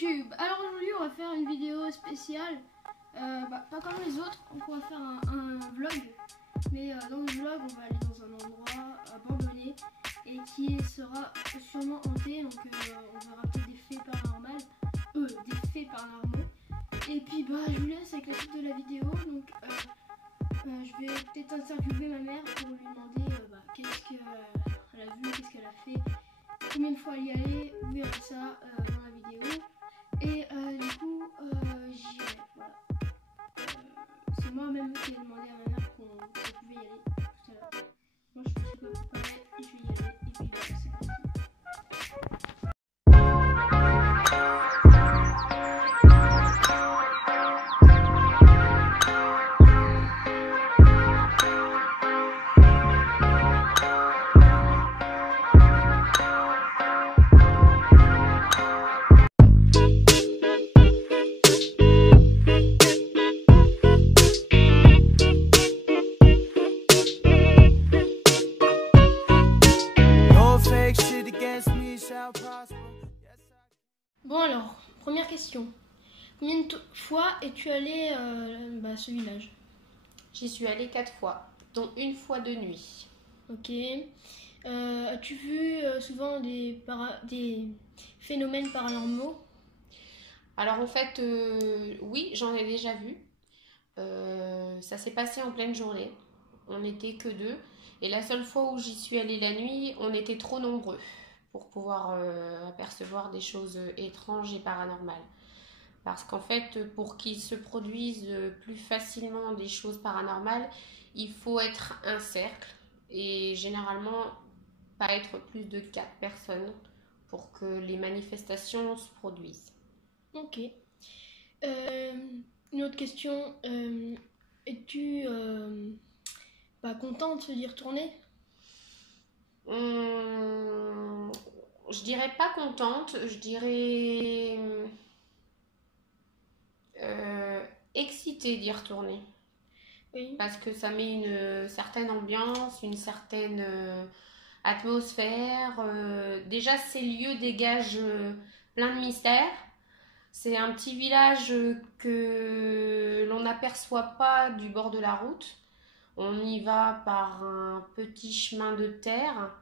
YouTube. Alors aujourd'hui on va faire une vidéo spéciale, pas comme les autres, donc on va faire un vlog. Mais dans le vlog on va aller dans un endroit abandonné et qui sera sûrement hanté, donc on verra peut-être des faits paranormaux. Et puis je vous laisse avec la suite de la vidéo, donc je vais peut-être interviewer ma mère pour lui demander qu'est-ce qu'elle a vu, qu'est-ce qu'elle a fait, combien de fois elle y allait, vous verrez ça dans la vidéo. Et du coup, j'irai, voilà. C'est moi-même qui ai demandé à ma mère qu'on pouvait y aller tout à l'heure. Moi je suis pas préparée et je vais y aller. Et puis c'est parti. Bon alors, première question. Combien de fois es-tu allé à ce village? J'y suis allée 4 fois, dont une fois de nuit. Ok. As-tu vu souvent des phénomènes paranormaux? Alors en fait, oui, j'en ai déjà vu. Ça s'est passé en pleine journée. On n'était que 2. Et la seule fois où j'y suis allée la nuit, on était trop nombreux pour pouvoir apercevoir des choses étranges et paranormales. Parce qu'en fait, pour qu'il se produise plus facilement des choses paranormales, il faut être un cercle et généralement pas être plus de 4 personnes pour que les manifestations se produisent. Ok. Une autre question. Es-tu contente d'y retourner? Je dirais pas contente, je dirais excitée d'y retourner. Oui. Parce que ça met une certaine ambiance, une certaine atmosphère. Déjà, ces lieux dégagent plein de mystères. C'est un petit village que l'on n'aperçoit pas du bord de la route. On y va par un petit chemin de terre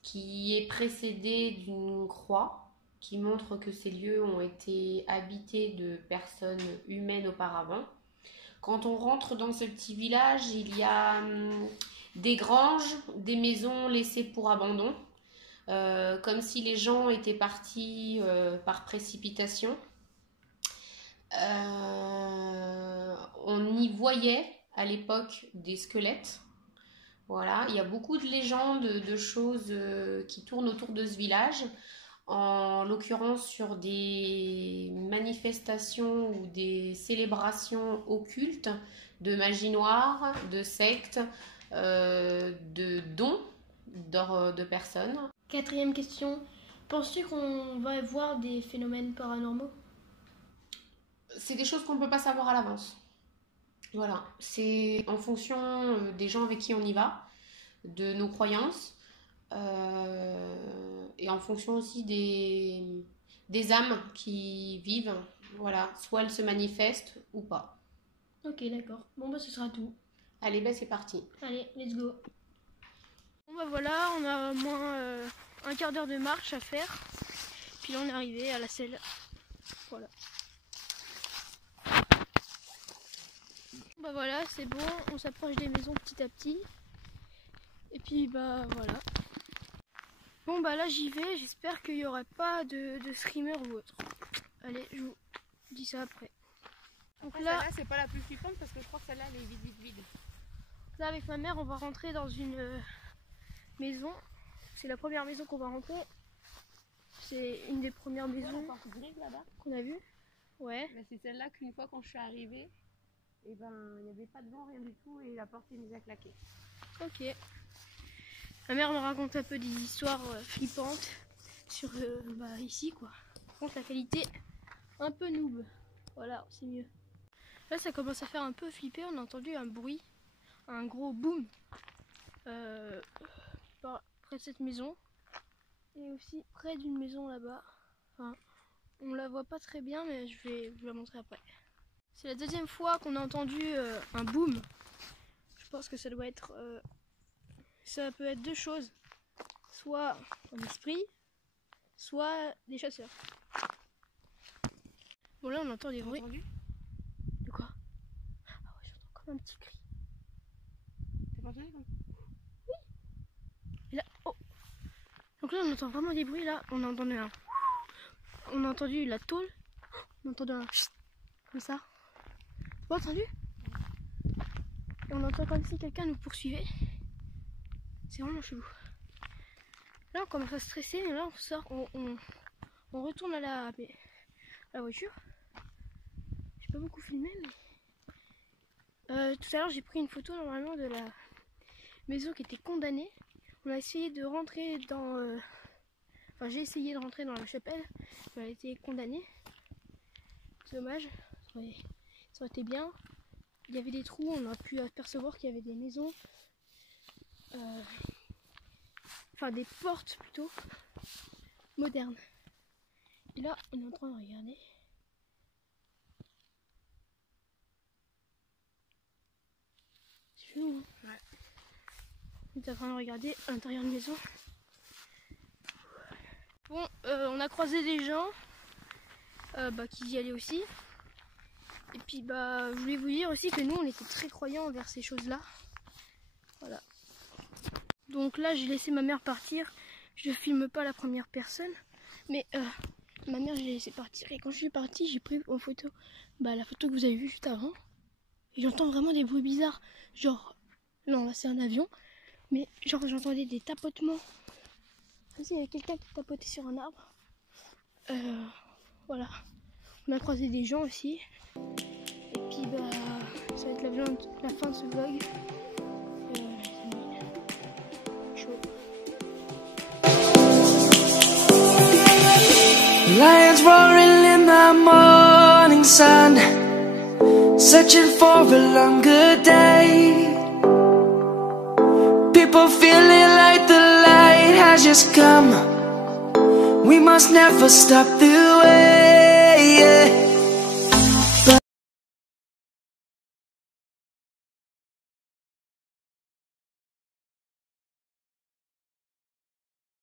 qui est précédé d'une croix qui montre que ces lieux ont été habités de personnes humaines auparavant. Quand on rentre dans ce petit village, il y a des granges, des maisons laissées pour abandon, comme si les gens étaient partis par précipitation. On y voyait à l'époque des squelettes. Voilà, il y a beaucoup de légendes, de choses qui tournent autour de ce village, en l'occurrence sur des manifestations ou des célébrations occultes, de magie noire, de sectes, de dons de personnes. Quatrième question. Penses-tu qu'on va voir des phénomènes paranormaux? C'est des choses qu'on ne peut pas savoir à l'avance. Voilà, c'est en fonction des gens avec qui on y va, de nos croyances, et en fonction aussi des âmes qui vivent. Voilà, soit elles se manifestent ou pas. Ok, d'accord. Bon, ce sera tout. Allez, c'est parti. Allez, let's go. Bon, voilà, on a au moins un quart d'heure de marche à faire. Puis là, on est arrivé à la selle. Voilà. Voilà, c'est bon, on s'approche des maisons petit à petit. Et puis voilà. Bon là j'y vais, j'espère qu'il n'y aura pas de streamer ou autre. Allez, je vous dis ça après. Donc après, là c'est pas la plus flippante parce que je crois que celle-là elle est vide. Là avec ma mère on va rentrer dans une maison. C'est la première maison qu'on va rentrer. C'est une des premières maisons qu'on a vues. Ouais. C'est celle-là qu'une fois quand je suis arrivée, et il n'y avait pas de vent, rien du tout, et la porte nous a claqué. Ok. Ma mère me raconte un peu des histoires flippantes sur ici quoi. Par contre la qualité un peu noob. Voilà, c'est mieux. Là ça commence à faire un peu flipper, on a entendu un bruit, un gros boom près de cette maison et aussi près d'une maison là-bas. Enfin, on la la voit pas très bien, mais je vais vous la montrer après. C'est la deuxième fois qu'on a entendu un boom. Je pense que ça doit être... ça peut être deux choses. Soit un esprit, soit des chasseurs. Bon là on entend des bruits. De quoi? Ah ouais, j'entends comme un petit cri. T'as pas entendu? Oui. Et là, oh. Donc là on entend vraiment des bruits là. On a entendu un... On a entendu la tôle. On a entendu un... Comme ça. T'as pas entendu? Et on entend comme si quelqu'un nous poursuivait. C'est vraiment chelou. Là on commence à stresser, mais là on sort, on retourne à la voiture. J'ai pas beaucoup filmé, mais tout à l'heure j'ai pris une photo normalement de la maison qui était condamnée. On a essayé de rentrer dans... Enfin j'ai essayé de rentrer dans la chapelle, mais elle a été condamnée. C'est dommage, ça aurait été bien. Il y avait des trous, on a pu apercevoir qu'il y avait des maisons. Enfin des portes plutôt modernes. Et là on est en train de regarder. C'est chelou hein. Ouais. On est en train de regarder à l'intérieur de la maison. Bon, on a croisé des gens qui y allaient aussi. Et puis je voulais vous dire aussi que nous on était très croyants envers ces choses là. Voilà. Donc là j'ai laissé ma mère partir. Je filme pas la première personne, mais ma mère je l'ai laissé partir. Et quand je suis partie j'ai pris en photo la photo que vous avez vue juste avant. Et j'entends vraiment des bruits bizarres. Genre, non là c'est un avion, mais genre j'entendais des tapotements. Comme s'il y avait quelqu'un qui tapotait sur un arbre. Voilà. On a croisé des gens aussi. Et puis ça va être la fin de ce vlog. Lions roaring in the morning sun, searching for a longer day. People feeling like the light has just come. We must never stop the way.